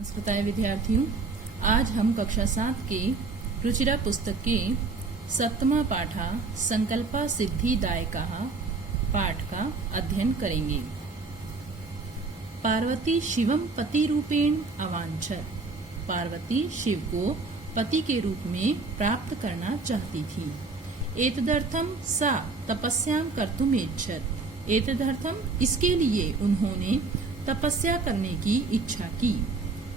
नमस्कार विद्यार्थियों, आज हम कक्षा 7 के रुचिरा पुस्तक के 7वां पाठा संकल्पा सिद्धि दायका पाठ का अध्ययन करेंगे। पार्वती शिवम पति रूपेण अवांछत। पार्वती शिव को पति के रूप में प्राप्त करना चाहती थी। एतदर्थम सा तपस्याम कर्तुमेच्छत। एतदर्थम इसके लिए उन्होंने तपस्या करने की इच्छा की।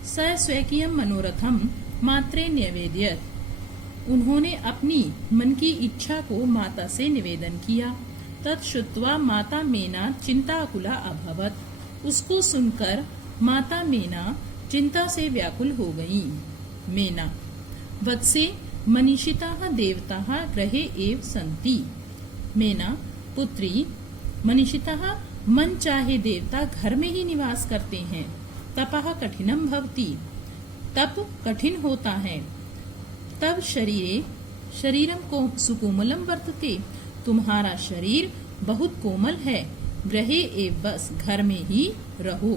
स स्वकीयम मनोरथम मात्रे निवेदयत। उन्होंने अपनी मन की इच्छा को माता से निवेदन किया। तत्श्रुत्वा माता मेना चिंताकुला अभवत। उसको सुनकर माता मेना चिंता से व्याकुल हो गईं। मेना वत्से मनीषिताः देवताः गृहे एव सन्ति। मेना पुत्री, मनीषिताः मन चाहे देवता घर में ही निवास करते हैं। तपः कठिनम भवति। तप कठिन होता है। तब शरीरम को सुकोमलम वर्तते। तुम्हारा शरीर बहुत कोमल है। गृहे एव बस घर में ही रहो।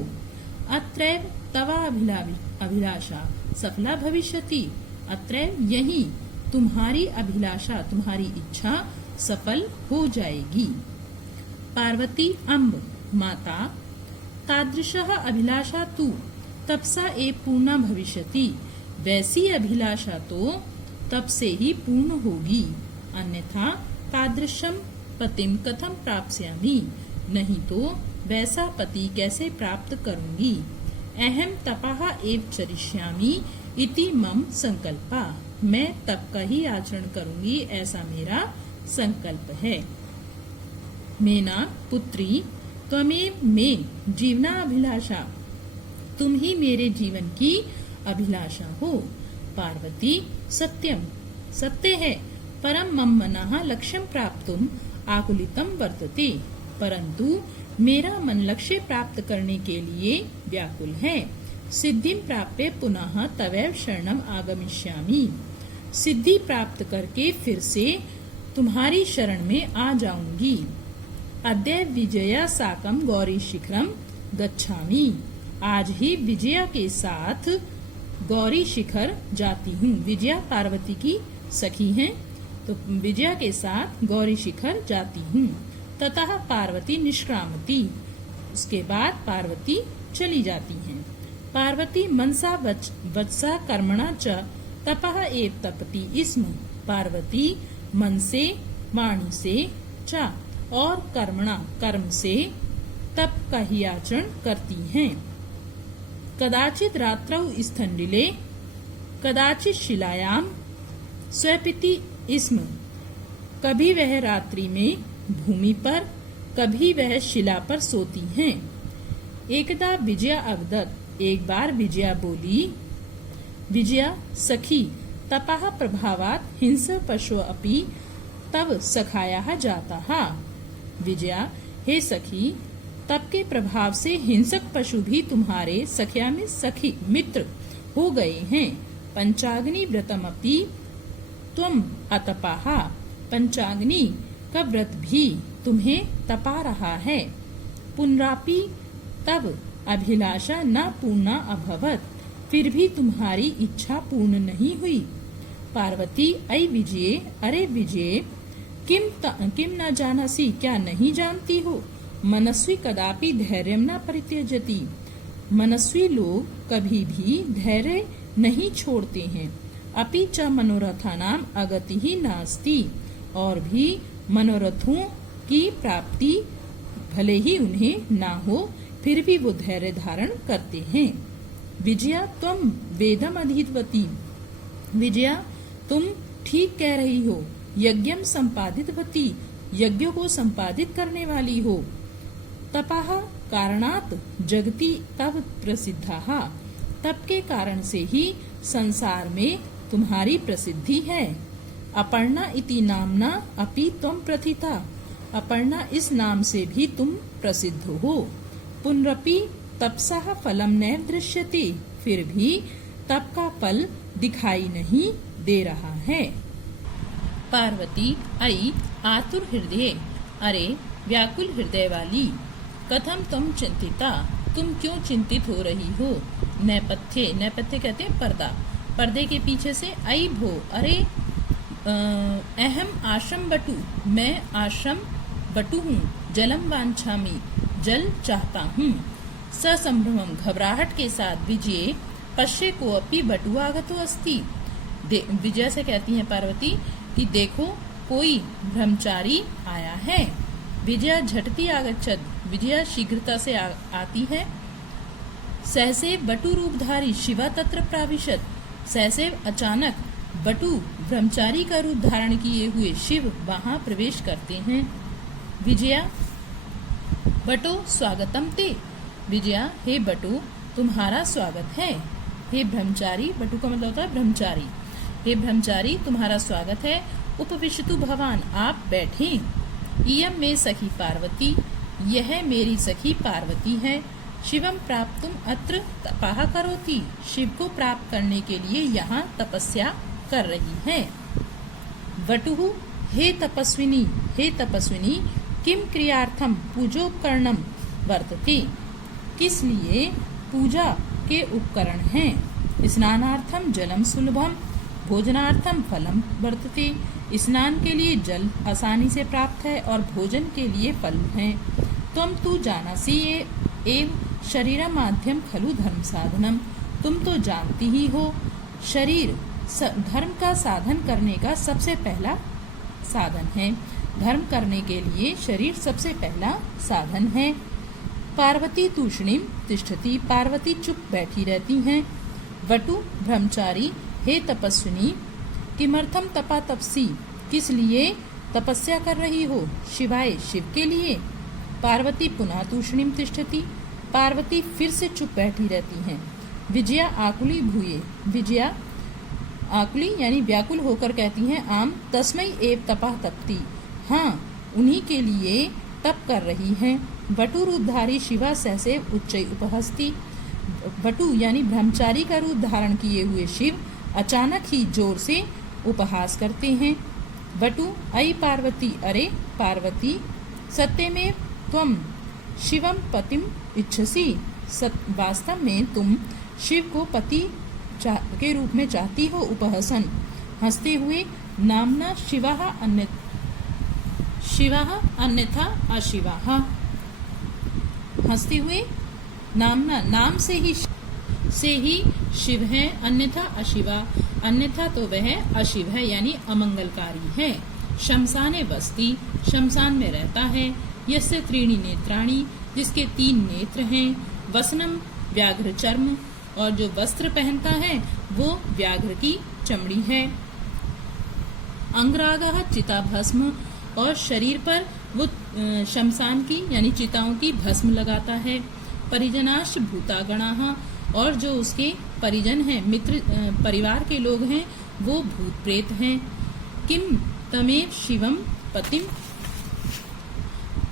अत्रैव तवा अभिलाषा सफला भविष्यति। अत्रैव यही तुम्हारी अभिलाषा, तुम्हारी इच्छा सफल हो जाएगी। पार्वती अम्ब माता तादृशः अभिलाषा तु तपसा एव पूर्णा भविष्यति। वैसी अभिलाषा तो तप से ही पूर्ण होगी। अन्यथा तादृशम पतिम कथम प्राप्स्यामि। नहीं तो वैसा पति कैसे प्राप्त करूंगी। अहम तपः एव चरिष्यामि इति मम संकल्पा। मैं तप का ही आचरण करूंगी, ऐसा मेरा संकल्प है। मेना पुत्री त्वमेव मे जीवना अभिलाषा। तुम ही मेरे जीवन की अभिलाषा हो। पार्वती सत्यम सत्य है। परम मम मनः लक्ष्यम प्राप्तुम आकुलितम वर्तते। परंतु मेरा मन लक्ष्य प्राप्त करने के लिए व्याकुल है। सिद्धिम प्राप्य पुनः तवैव शरणम आगमिष्यामि। सिद्धि प्राप्त करके फिर से तुम्हारी शरण में आ जाऊंगी। अद्य विजया साकम गौरी शिखरम गच्छामि। आज ही विजया के साथ गौरी शिखर जाती हूँ। विजया पार्वती की सखी हैं, तो विजया के साथ गौरी शिखर जाती हूँ। ततः पार्वती निष्क्रामती। उसके बाद पार्वती चली जाती हैं। पार्वती मनसा वचसा कर्मणा च तपः एव तपति स्म। पार्वती मन से, वाणी से, च और कर्म से तप का ही आचरण करती हैं। कदाचित रात्रौ स्थंडिले कदाचित शिलायाम स्वपिति स्म। कभी वह रात्रि में भूमि पर, कभी वह शिला पर सोती हैं। एकदा विजया अवदत्। एक बार विजया बोली। विजया सखी तपः प्रभावात् हिंस पशु अपि तव सखायाः जाताः। विजया हे सखी, तप के प्रभाव से हिंसक पशु भी तुम्हारे सखिया में सखी मित्र हो गए हैं। पंचाग्नि व्रतमपि त्वम अतपाः। पंचाग्नि का व्रत भी तुम्हें तपा रहा है। पुनरापि तब अभिलाषा न पूर्णा अभवत। फिर भी तुम्हारी इच्छा पूर्ण नहीं हुई। पार्वती अय विजये, अरे विजये, किम न जानसी, क्या नहीं जानती हो। मनस्वी कदापि धैर्यम न परित्यजति। मनस्वी लोग कभी भी धैर्य नहीं छोड़ते हैं। अपि च मनोरथानाम अगति ही नास्ति। और भी मनोरथों की प्राप्ति भले ही उन्हें ना हो, फिर भी वो धैर्य धारण करते हैं। विजया त्वम वेदम अधीतवती। विजया तुम ठीक कह रही हो। यज्ञम संपादितवती। यज्ञ को संपादित करने वाली हो। तपः कारणात् जगति तव प्रसिद्धाः। तप के कारण से ही संसार में तुम्हारी प्रसिद्धि है। अपर्णा इति नामना अपि त्वम प्रथिता। अपर्णा इस नाम से भी तुम प्रसिद्ध हो। पुनरपि तपसः फलम नैव दृश्यते। फिर भी तप का फल दिखाई नहीं दे रहा है। पार्वती अयि आतुर हृदय। अरे व्याकुल हृदय वाली। कथम तुम चिंतिता, तुम क्यों चिंतित हो रही हो। नेपथ्ये, नेपथ्य कहते हैं पर्दा, पर्दे के पीछे से अयि भो, अरे अहम आश्रम बटु, मैं आश्रम बटु हूँ, जलम वांछामि, जल चाहता हूँ। ससंभ्रमम, घबराहट के साथ, विजये पश्ये को अपि बटु आगतो अस्ति। विजया से कहती हैं पार्वती कि देखो कोई ब्रह्मचारी आया है। विजया झटति आगच्छत, विजया शीघ्रता से आती है। सहसे बटु रूपधारी शिवा तत्र प्राविशत, सहसे अचानक बटु ब्रह्मचारी का रूप धारण किए हुए शिव वहां प्रवेश करते हैं। विजया बटो स्वागतम ते, विजया हे बटु तुम्हारा स्वागत है। हे ब्रह्मचारी, बटु का मतलब होता है ब्रह्मचारी, हे ब्रह्मचारी तुम्हारा स्वागत है। उपविशतु भवान, आप बैठे। इयम में सखी पार्वती, यह मेरी सखी पार्वती है। शिवम प्राप्तुम अत्र तपः करोति, शिव को प्राप्त करने के लिए यहाँ तपस्या कर रही है। वटुः हे तपस्विनी, हे तपस्विनी, किम क्रियार्थम पूजोपकरणम वर्तते, किस लिए पूजा के उपकरण हैं। स्नानार्थम जलम सुलभम, भोजनार्थम फलम वर्तते, स्नान के लिए जल आसानी से प्राप्त है और भोजन के लिए फल है। त्वं तु जानासि एव शरीर माध्यम खलु धर्म साधनम, तुम तो जानती ही हो शरीर धर्म का साधन करने का सबसे पहला साधन है। धर्म करने के लिए शरीर सबसे पहला साधन है। पार्वती तूष्णीम तिष्ठति, पार्वती चुप बैठी रहती हैं। वटु ब्रह्मचारी, हे तपस्विनी, किमर्थम तपा तपसी, किस लिए तपस्या कर रही हो। शिवाय, शिव के लिए। पार्वती पुनः तूष्णीम तिष्ठति, पार्वती फिर से चुप बैठी रहती हैं। विजया आकुली भूये, विजया आकुली यानी व्याकुल होकर कहती हैं आम तस्मै एव तपा तपती, हाँ उन्हीं के लिए तप कर रही हैं। वटु रूपधारी शिवा सहसे उच्चै उपहस्ति, वटु यानी ब्रह्मचारी का रूप धारण किए हुए शिव अचानक ही जोर से उपहास करते हैं। वटु अयि पार्वती, अरे पार्वती, सत्य में त्वम शिवम पतिम इच्छसि, वास्तव में तुम शिव को पति के रूप में चाहती हो। उपहसन, हंसते हुए, नामना शिवाः अन्यथा अशिवाः, हंसते हुए नामना नाम से ही शिव है, अन्यथा अशिवा, अन्यथा तो वह अशिव है यानी अमंगलकारी है। शमशाने बस्ती, शमशान में रहता है। यस्य त्रीणि नेत्राणि, जिसके 3 नेत्र हैं। वसनम व्याघ्र चर्म, और जो वस्त्र पहनता है वो व्याघ्र की चमड़ी है। अंगरागः चिता भस्म, और शरीर पर वो शमशान की यानी चिताओं की भस्म लगाता है। परिजनाश्च भूतागणाः, और जो उसके परिजन हैं, मित्र परिवार के लोग हैं, वो भूत प्रेत हैं। किम तमेव शिवम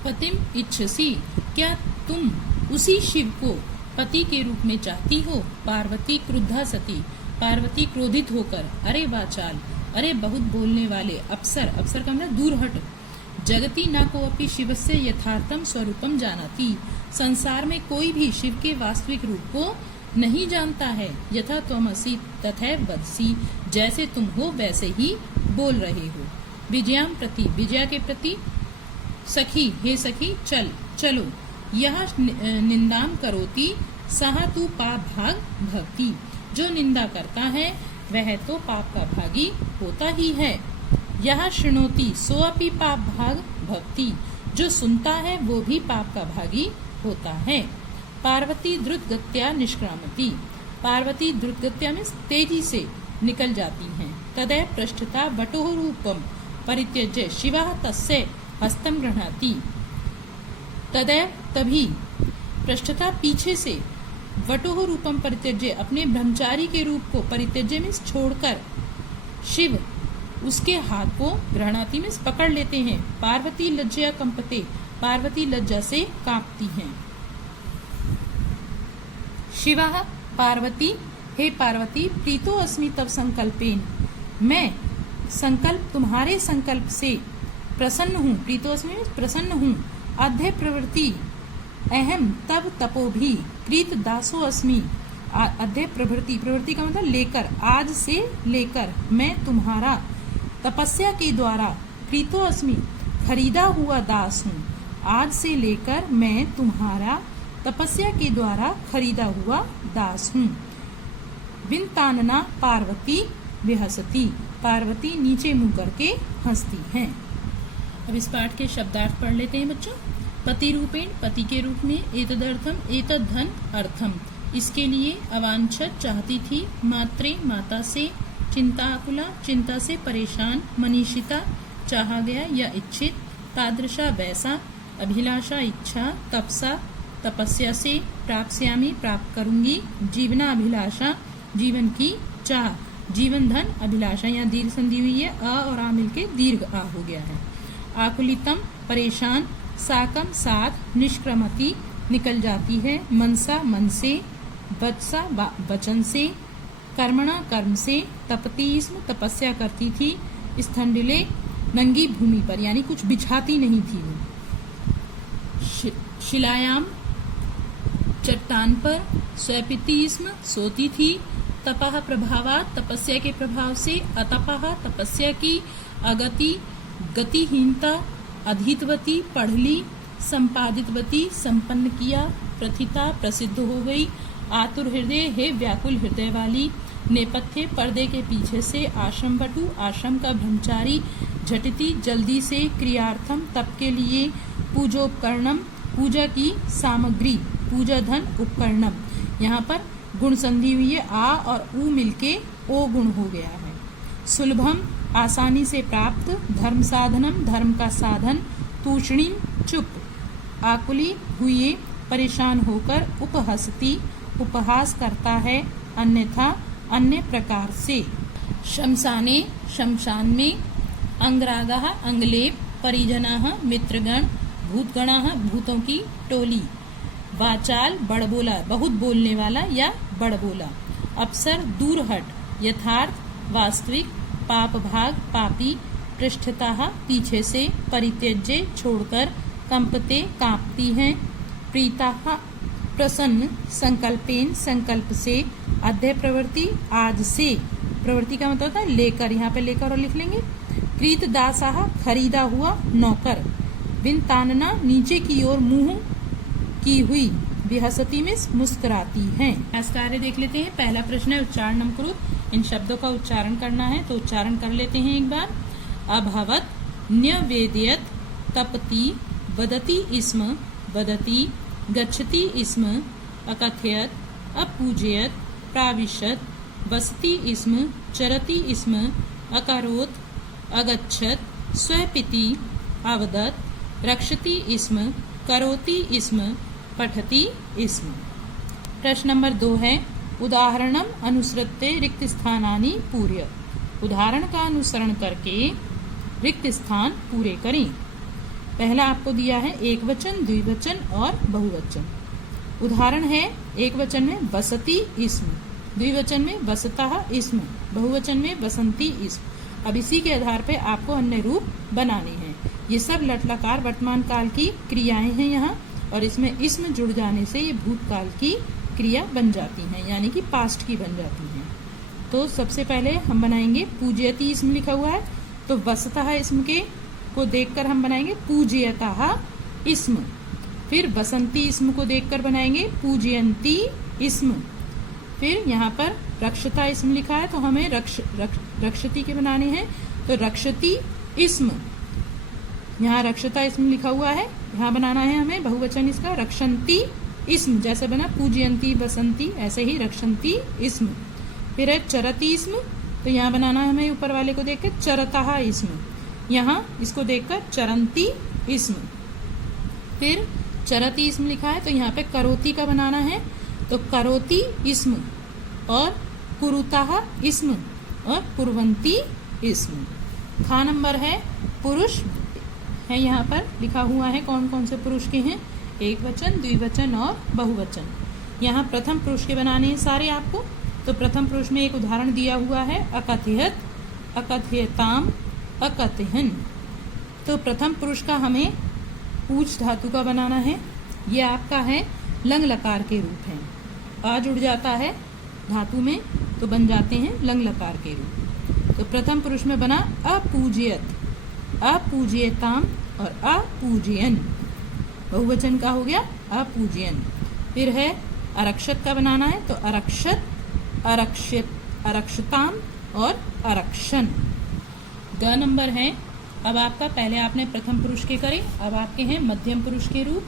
पतिम इच्छसि, क्या तुम उसी शिव को पति के रूप में चाहती हो। पार्वती क्रुद्धा सती, पार्वती क्रोधित होकर, अरे वाचाल, अरे बहुत बोलने वाले, अप्सर, अप्सर का मतलब दूर हट। जगति न कोऽपि शिवस्य यथार्थम स्वरूपम जानाति, संसार में कोई भी शिव के वास्तविक रूप को नहीं जानता है। यथा त्वमसि तथैव वदसि, जैसे तुम हो वैसे ही बोल रहे हो। विजयाम प्रति, विजया के प्रति। सखी, हे सखी, चलो। यह निंदाम करोति सह तु पाप भाग भक्ति, जो निंदा करता है वह तो पाप का भागी होता ही है। यह शृणोति सोअपि पाप भाग भक्ति, जो सुनता है वो भी पाप का भागी होता है। पार्वती द्रुत गत्या निष्क्रामति, पार्वती द्रुत गत्या में तेजी से निकल जाती हैं। तदैव पृष्ठता वटोः रूपम परित्यज्य शिवः तस्य हस्तम गृह्णाति, तदैव तभी पृष्ठता पीछे से वटोः रूपम परित्यज्य अपने ब्रह्मचारी के रूप को परित्यज्य में छोड़कर शिव उसके हाथ को गृह्णाति में पकड़ लेते हैं। पार्वती लज्जया कंपते, पार्वती लज्जा से कांपती हैं। शिवः पार्वती, हे पार्वती, प्रीतो अस्मि तव संकल्पेन, मैं संकल्प तुम्हारे संकल्प से प्रसन्न हूँ। प्रीतो अस्मि प्रसन्न हूँ। अध्य प्रवृत्ति अहम तब तपो भी प्रीत दासो अस्मि, अद्य प्रभृति, प्रवृत्ति का मतलब लेकर, आज से लेकर मैं तुम्हारा तपस्या के द्वारा कृतो अस्मि, खरीदा हुआ दास हूँ। आज से लेकर मैं तुम्हारा तपस्या के द्वारा खरीदा हुआ दास हूँ। विंतानना पार्वती विहसती, पार्वती नीचे मुंह करके हंसती है। अब इस पाठ के शब्दार्थ पढ़ लेते हैं बच्चों। पति रूपेण, पति के रूप में, एतदर्थम, एतद धन अर्थम, इसके लिए, अवांछत चाहती थी, मात्रे माता से, चिंताकुला चिंता से परेशान, मनीषिता चाहा गया या इच्छित, तादृशा वैसा, अभिलाषा इच्छा, तपसा तपस्या से, प्राप्स्यामि प्राप्त करूंगी, जीवना अभिलाषा जीवन की चाह, जीवन धन अभिलाषा, यहाँ दीर्घ संधि हुई है, अ और आ मिलके दीर्घ आ हो गया है। आकुलितम परेशान, साकम साथ, निष्क्रमति निकल जाती है, मनसा मन से, वचसा वचन से, कर्मणा कर्म से, तपतीस्म तपस्या करती थी, स्थंडिले नंगी भूमि पर, यानी कुछ बिछाती नहीं थी वो, शिलायाम चट्टान पर, स्वपितीस्म सोती थी, तपः प्रभावात तपस्या के प्रभाव से, अतपः तपस्या की, अगति गतिहीनता, अधितवती पढ़ ली, संपादितवती संपन्न किया, प्रथिता प्रसिद्ध हो गई, आतुर हृदय है व्याकुल हृदय वाली, नेपथ्य पर्दे के पीछे से, आश्रम बटु आश्रम का ब्रह्मचारी, झटिति जल्दी से, क्रियार्थम तप के लिए, पूजोपकरणम पूजा की सामग्री, पूजा धन उपकरणम, यहाँ पर गुण संधि हुई है, आ और ऊ मिलके ओ गुण हो गया है। सुलभम आसानी से प्राप्त, धर्म साधनम धर्म का साधन, तूषणी चुप, आकुली हुए परेशान होकर, उपहसती उपहास करता है, अन्यथा अन्य प्रकार से, शमशाने शमशान में, अंगरागा अंगलेप, परिजनाः मित्रगण, भूतगणाः भूतों की टोली, वाचाल बड़बोला बहुत बोलने वाला या बड़बोला, अप्सर दूर हट, यथार्थ वास्तविक, पाप भाग पापी, पृष्ठतः पीछे से, परित्यज्य छोड़कर, कंपते कांपती हैं, प्रीताः प्रसन्न, संकल्पेन संकल्प से, अद्य प्रवृत्ति आज से, प्रवृत्ति का मतलब होता है लेकर, यहाँ पे लेकर और लिख लेंगे, कृत दासाः खरीदा हुआ नौकर, विंतानना नीचे की ओर मुंह की हुई, विहसती में मुस्कुराती हैं। आज कार्य देख लेते हैं। पहला प्रश्न है उच्चारण करुत, इन शब्दों का उच्चारण करना है तो उच्चारण कर लेते हैं एक बार। अभवत, न्यवेदयत, तपति, वदति स्म, वदति, गच्छति स्म, अकथयत, अपूजयत, प्राविशत, वसति स्म, चरति स्म, अकरोत, अगच्छत, स्वपिति, अवदत, रक्षति स्म, करोति स्म, पठति स्म। प्रश्न नंबर 2 है उदाहरणम अनुसृत्य रिक्त स्थानानि पूर्य, उदाहरण का अनुसरण करके रिक्त स्थान पूरे करें। पहला आपको दिया है एक वचन, द्विवचन और बहुवचन। उदाहरण है एक वचन में वसति स्म, द्विवचन में वसतः स्म, बहुवचन में वसंती स्म। अब इसी के आधार पे आपको अन्य रूप बनाने हैं। ये सब लट लकार वर्तमान काल की क्रियाएं हैं यहाँ, और इसमें इसमें जुड़ जाने से ये भूतकाल की क्रिया बन जाती हैं, यानी कि पास्ट की बन जाती हैं। तो सबसे पहले हम बनाएंगे पूजयति इसम लिखा हुआ है, तो वसतः इसम के को देखकर हम बनाएंगे पूजयतः इसम। फिर वसंती इसम को देखकर बनाएंगे पूजयंती इसम। फिर यहाँ पर रक्षता इसम लिखा है तो हमें रक्षति के बनाने हैं, तो रक्षति इसम। यहाँ रक्षता इसम लिखा हुआ है, यहाँ बनाना है हमें बहुवचन इसका रक्षंती इसम, जैसे बना पूजयंती वसंती ऐसे ही रक्षंती इसम। फिर है चरती इसम, तो यहाँ बनाना है हमें ऊपर वाले को देखकर चरतः इसम, यहाँ इसको देखकर चरंती इसम। फिर चरती इसम लिखा है तो यहाँ पे करोती का बनाना है, तो करोती इसम, और कुरुतः इसम और कुर्वंती इसम। खा नंबर है पुरुष है, यहाँ पर लिखा हुआ है कौन कौन से पुरुष के हैं, एक वचन, द्विवचन और बहुवचन। यहाँ प्रथम पुरुष के बनाने हैं सारे आपको। तो प्रथम पुरुष में एक उदाहरण दिया हुआ है अकथयत, अकथयताम, अकथयन। तो प्रथम पुरुष का हमें पूछ धातु का बनाना है, ये आपका है लंग लकार के रूप है। आ जुड़ जाता है धातु में तो बन जाते हैं लंग लकार के रूप। तो प्रथम पुरुष में बना अपूज्यत, अपूज्यताम और अपूज्यन, बहुवचन का हो गया अपूज्यन। फिर है अरक्षत का बनाना है तो अरक्षत, अरक्षित, अरक्षताम और अरक्षण। ग नंबर है। अब आपका पहले आपने प्रथम पुरुष के करे, अब आपके हैं मध्यम पुरुष के रूप।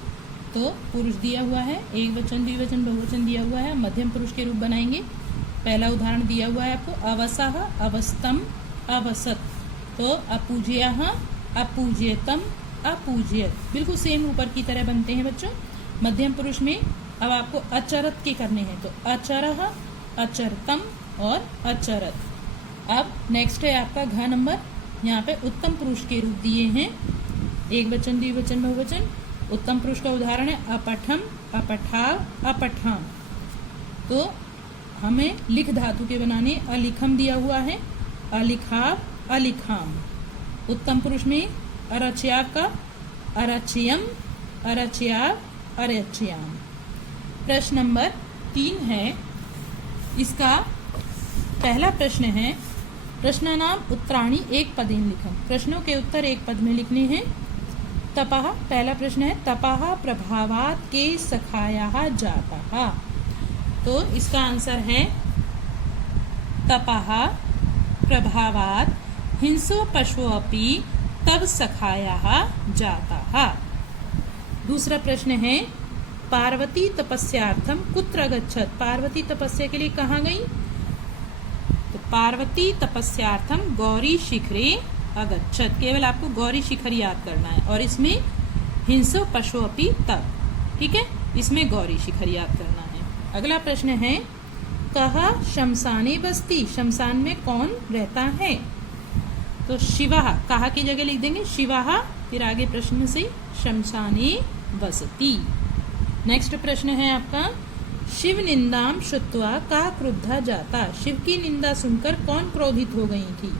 तो पुरुष दिया हुआ है, एक वचन द्विवचन बहुवचन दिया हुआ है, मध्यम पुरुष के रूप बनाएंगे। पहला उदाहरण दिया हुआ है आपको, अवसः, अवस्तम, अवसत। तो अपूज्यः, अपूज्यतम, अपूज्यत, बिल्कुल सेम ऊपर की तरह बनते हैं बच्चों। मध्यम पुरुष में अब आपको अचरत के करने हैं तो अचरः, अचरतम और अचरत। अब नेक्स्ट है आपका घ नंबर। यहाँ पे उत्तम पुरुष के रूप दिए हैं, एक वचन द्विवचन बहुवचन। उत्तम पुरुष का उदाहरण है अपठम, अपठाव, अपठाम। तो हमें लिख धातु के बनाने, अलिखम दिया हुआ है, अलिखाव, अलिखाम। उत्तम पुरुष में अरच्याव का अरच्यम, अरच्याव, अरच्याम। प्रश्न नंबर 3 है। इसका पहला प्रश्न है, प्रश्नानाम उत्तराणि एक पदेन लिखम। प्रश्नों के उत्तर एक पद में लिखने हैं। तपः, पहला प्रश्न है, तपः प्रभावात के सखायाः जातः। तो इसका आंसर है तपः प्रभावात हिंसो पशुओपि तब सखायाः जातः। दूसरा प्रश्न है, पार्वती तपस्यार्थम कुत्र गच्छत। पार्वती तपस्या के लिए कहाँ गई? तो पार्वती तपस्यार्थम गौरी शिखरे अगच्छत। केवल आपको गौरी शिखर याद करना है और इसमें हिंसो पशुओपि तब, ठीक है, इसमें गौरी शिखर याद करना है। अगला प्रश्न है, कह शमशाने बस्ती। शमशान में कौन रहता है? तो शिवः, कहा की जगह लिख देंगे शिवः, फिर आगे प्रश्न से शमशाने बसती। नेक्स्ट प्रश्न है आपका, शिव निंदाम श्रुत्वा का क्रुद्धा जाता। शिव की निंदा सुनकर कौन क्रोधित हो गई थी?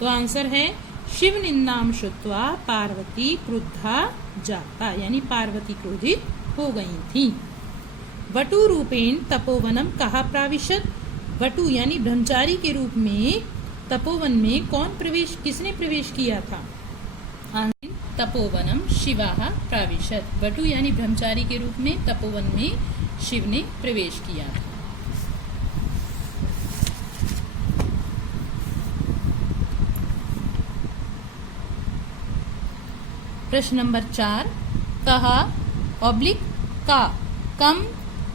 तो आंसर है शिव निंदाम श्रुत्वा पार्वती क्रुद्धा जाता, यानी पार्वती क्रोधित हो गई थी। वटु रूपेण तपोवनम कहा प्राविशत। वटु यानी ब्रह्मचारी के रूप में तपोवन में किसने प्रवेश किया था? तपोवनम शिवाः प्राविशत। वटु यानी ब्रह्मचारी के रूप में तपोवन में शिव ने प्रवेश किया था। प्रश्न नंबर 4, कहा ऑब्लिक का कम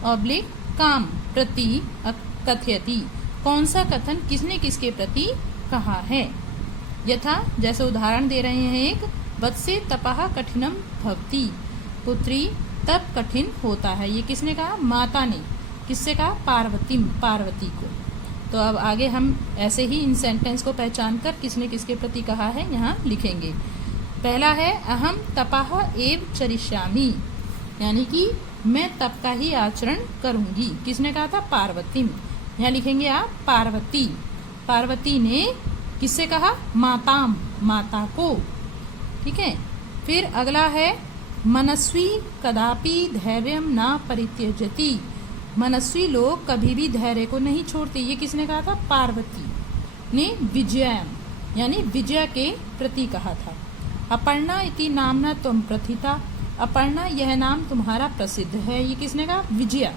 ऑब्लिक काम प्रति कथयति। कौन सा कथन किसने किसके प्रति कहा है? यथा, जैसे उदाहरण दे रहे हैं एक, वत्से तपः कठिनम भवति। पुत्री तप कठिन होता है। ये किसने कहा? माता ने। किससे कहा? पार्वती को। तो अब आगे हम ऐसे ही इन सेंटेंस को पहचान कर किसने किसके प्रति कहा है यहाँ लिखेंगे। पहला है, अहम तपः एव चरिष्यामि, यानी कि मैं तप का ही आचरण करूंगी। किसने कहा था? पार्वती। यहाँ लिखेंगे आप पार्वती। पार्वती ने किससे कहा? माताम, माता को, ठीक है। फिर अगला है, मनस्वी कदापि धैर्यम न परित्यजति। मनस्वी लोग कभी भी धैर्य को नहीं छोड़ते। ये किसने कहा था? पार्वती ने विजयम, यानी विजय के प्रति कहा था। अपर्णा इति नामना त्वं प्रथिता। अपर्णा, यह नाम तुम्हारा प्रसिद्ध है। ये किसने कहा? विजया,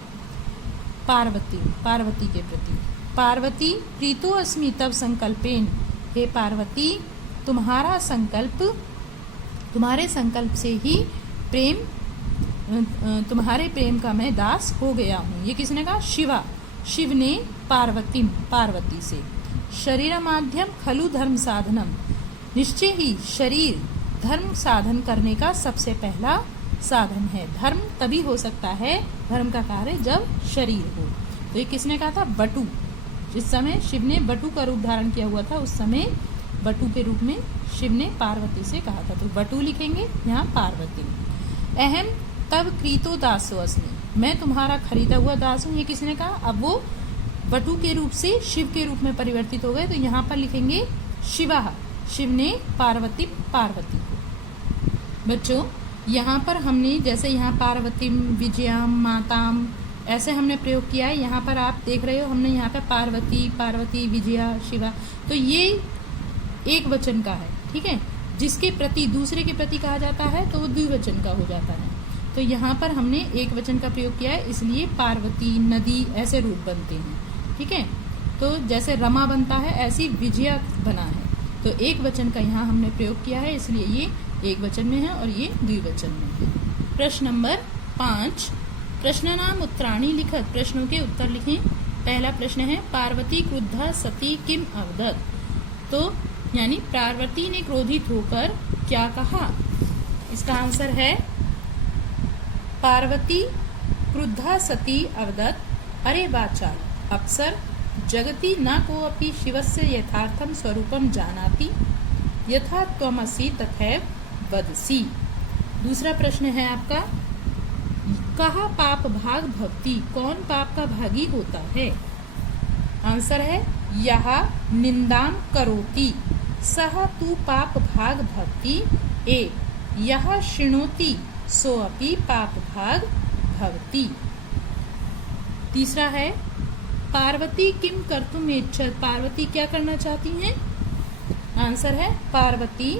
पार्वती के प्रति। पार्वती प्रीतो अस्मि तव संकल्पेन। हे पार्वती, तुम्हारा संकल्प, तुम्हारे संकल्प से ही प्रेम, तुम्हारे प्रेम का मैं दास हो गया हूँ। ये किसने कहा? शिवा, शिव ने पार्वती से। शरीर माध्यम खलु धर्म साधनम। निश्चय ही शरीर धर्म साधन करने का सबसे पहला साधन है। धर्म तभी हो सकता है, धर्म का कार्य, जब शरीर हो। तो ये किसने कहा था? बटु। जिस समय शिव ने बटु का रूप धारण किया हुआ था, उस समय बटु के रूप में शिव ने पार्वती से कहा था। तो बटु लिखेंगे यहाँ पार्वती। अहम तब क्रीतो दासो अस्मि। मैं तुम्हारा खरीदा हुआ दास हूँ। ये किसने कहा? अब वो बटु के रूप से शिव के रूप में परिवर्तित हो गए, तो यहाँ पर लिखेंगे शिवा, शिव ने पार्वती को। बच्चों, यहाँ पर हमने जैसे यहाँ पार्वतीम, विजयाम, माताम, ऐसे हमने प्रयोग किया है। यहाँ पर आप देख रहे हो हमने यहाँ पे पार्वती, पार्वती, विजया, शिवा, तो ये एक वचन का है, ठीक है। जिसके प्रति दूसरे के प्रति कहा जाता है तो वो द्विवचन का हो जाता है। तो यहाँ पर हमने एक वचन का प्रयोग किया है, इसलिए पार्वती, नदी ऐसे रूप बनते हैं, ठीक है। तो जैसे रमा बनता है ऐसी विजया बना है, तो एक वचन का यहाँ हमने प्रयोग किया है, इसलिए ये एक वचन में है और ये द्विवचन में है। प्रश्न नंबर 5, प्रश्नानाम उत्तराणि लिखत, प्रश्नों के उत्तर लिखें। पहला प्रश्न है पार्वती क्रुद्धा सती किम अवदत, तो यानी पार्वती ने क्रोधित होकर क्या कहा। इसका आंसर है पार्वती क्रुद्धा सती अवदत अरे वाचाल अप्सर जगति न कोऽपि शिवस्य यथार्थम स्वरूपम जानाति यथा त्वमसि तथैव वदसि। दूसरा प्रश्न है आपका कहा पाप भाग भक्ति, कौन पाप का भागी होता है। आंसर है यह निंदाम करोति सह तु पाप भाग भक्ति ए यह शृणोति सोऽपि पाप भाग भवति। तीसरा है पार्वती किम कर्तुमेच्छत, पार्वती क्या करना चाहती हैं। आंसर है पार्वती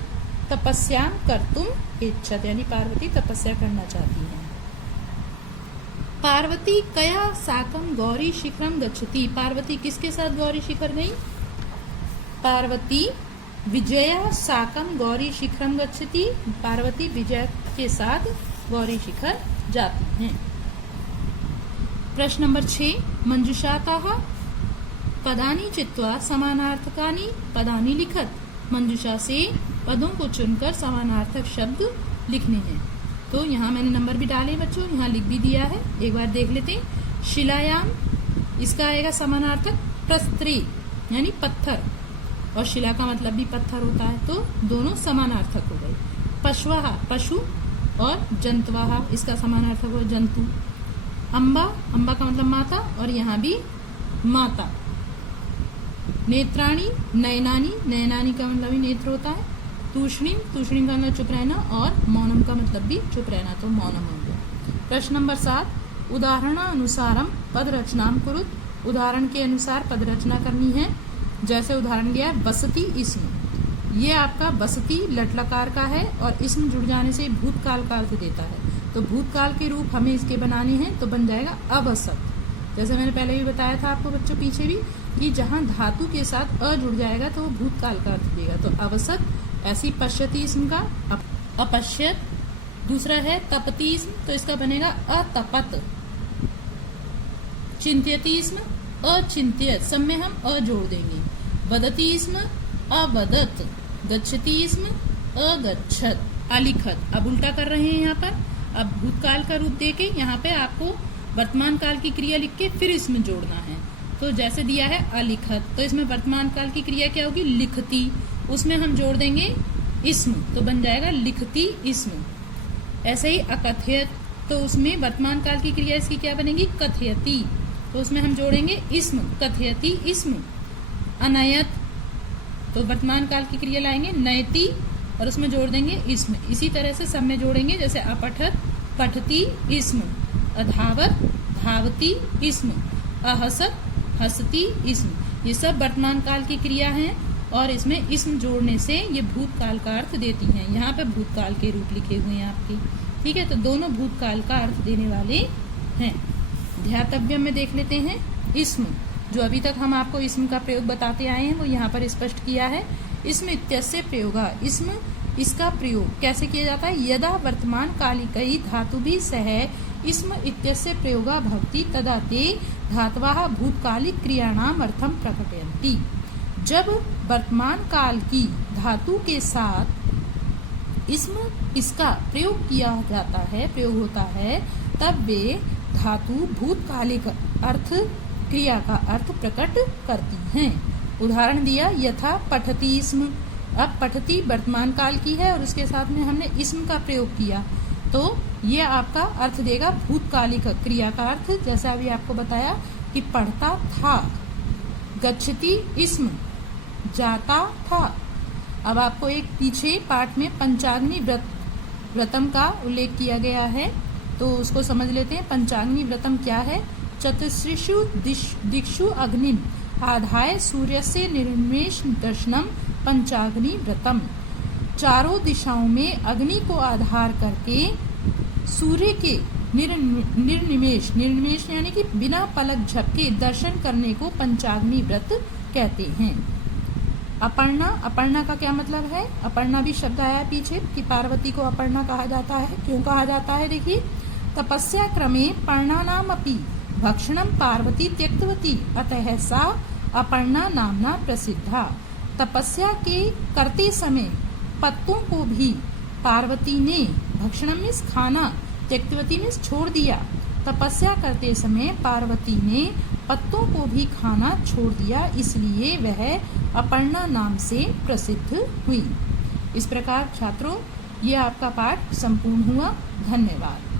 तपस्या कर्तुम इच्छत, यानी पार्वती तपस्या करना चाहती हैं। पार्वती कया साकम गौरी शिखरम गच्छति, पार्वती किसके साथ गौरी शिखर गई। पार्वती विजया साकम गौरी शिखरम गच्छति, पार्वती विजय के साथ गौरी शिखर जाती हैं। प्रश्न नंबर 6, मंजुषातः पदानि चित्वा समानार्थकानि पदानि लिखत, मंजुषा से पदों को चुनकर समानार्थक शब्द लिखने हैं। तो यहाँ मैंने नंबर भी डाले बच्चों, यहाँ लिख भी दिया है, एक बार देख लेते हैं। शिलायाम, इसका आएगा समानार्थक प्रस्त्री यानी पत्थर, और शिला का मतलब भी पत्थर होता है, तो दोनों समानार्थक हो गए। पशवः पशु और जंतवः, इसका समानार्थक हो जंतु। अम्बा, अम्बा का मतलब माता, और यहाँ भी माता। नेत्राणी नयनानी, नयनानी का मतलब भी नेत्र होता है। तूष्णीम, तूष्णीम का मतलब चुप रहना, और मौनम का मतलब भी चुप रहना, तो मौनम हो गया। प्रश्न नंबर 7, उदाहरणानुसारम पद रचनाम कुरुत, उदाहरण के अनुसार पद रचना करनी है। जैसे उदाहरण दिया है बसती इसम, ये आपका बसती लटलकार का है और इसम जुड़ जाने से भूतकाल का अर्थ देता है, तो भूतकाल के रूप हमें इसके बनाने हैं, तो बन जाएगा अवसत। जैसे मैंने पहले भी बताया था आपको बच्चों पीछे भी कि जहाँ धातु के साथ अ जुड़ जाएगा तो वो भूतकाल का अर्थ देगा, तो अवसत। ऐसी पश्यति इसम का अपश्यत। दूसरा है तपति इसम, तो इसका बनेगा अतपत। चिंत्यति इसम अचिंत्यत, सब में हम अ जोड़ देंगे। वदति इसम अवदत। गच्छति इसम अगच्छत। अलिखत, अब उल्टा कर रहे हैं यहाँ पर, अब भूतकाल का रूप देके यहाँ पे आपको वर्तमान काल की क्रिया लिख के फिर इसमें जोड़ना है। तो जैसे दिया है अलिखत, तो इसमें वर्तमान काल की क्रिया क्या होगी लिखती, उसमें हम जोड़ देंगे इस्म, तो बन जाएगा लिखती इस्म। ऐसे ही अकथयत, तो उसमें वर्तमान काल की क्रिया इसकी क्या बनेगी कथयति, तो उसमें हम जोड़ेंगे इस्म, कथयति इस्म। अनयत, तो वर्तमान काल की क्रिया लाएंगे नयति और उसमें जोड़ देंगे इस्म। इसी तरह से सब में जोड़ेंगे, जैसे अपठत पठती इस्म, अधावत धावती इस्म, अहसत हसती इस्म। ये सब वर्तमान काल की क्रिया हैं और इसमें इस्म जोड़ने से ये भूतकाल का अर्थ देती हैं। यहाँ पे भूतकाल के रूप लिखे हुए हैं आपके, ठीक है, तो दोनों भूतकाल का अर्थ देने वाले हैं। ध्यातव्य में देख लेते हैं इस्म, जो अभी तक हम आपको इस्म का प्रयोग बताते आए हैं वो यहाँ पर स्पष्ट किया है। इस्म इत्यस्य प्रयोगा, इस्म इसका प्रयोग कैसे किया जाता है। यदा वर्तमान कालिकई धातु भी सह इस्म इत्यस्य प्रयोगा भवति तदा ते धातवः भूतकालिक क्रियाणाम अर्थम प्रकटयन्ति। जब वर्तमान काल की धातु के साथ इस्म इसका प्रयोग किया जाता है, प्रयोग होता है, तब वे धातु भूतकालिक अर्थ क्रिया का अर्थ प्रकट करती हैं। उदाहरण दिया यथा पठती इस्म, अब पठती वर्तमान काल की है और उसके साथ में हमने इस्म का प्रयोग किया, तो ये आपका अर्थ देगा भूतकालिक क्रिया का अर्थ। जैसा अभी आपको बताया कि पढ़ता था। गच्छति इस्म, जाता था। अब आपको एक पीछे पाठ में पंचाग्नि व्रतम का उल्लेख किया गया है, तो उसको समझ लेते हैं। पंचाग्नि व्रतम क्या है? चतुस्रिषु दिक्षु अग्निम आधाय सूर्य से निर्निमेष दर्शनम पंचाग्नि व्रतम। चारों दिशाओं में अग्नि को आधार करके सूर्य के निर्निमेष यानी कि बिना पलक झपके दर्शन करने को पंचाग्नि व्रत कहते हैं। अपर्णा का क्या मतलब है? अपर्णा भी शब्द आया पीछे कि पार्वती को अपर्णा कहा जाता है। क्यों कहा जाता है? देखिए, तपस्या क्रमे पर्णानामपि भक्षणम पार्वती त्यक्तवती अतः सा अपर्णा नामना प्रसिद्धा। तपस्या के करते समय पत्तों को भी पार्वती ने, भक्षणम मीन्स खाना, त्यक्तवती मीन्स छोड़ दिया। तपस्या करते समय पार्वती ने पत्तों को भी खाना छोड़ दिया, इसलिए वह अपर्णा नाम से प्रसिद्ध हुई। इस प्रकार छात्रों, ये आपका पाठ संपूर्ण हुआ। धन्यवाद।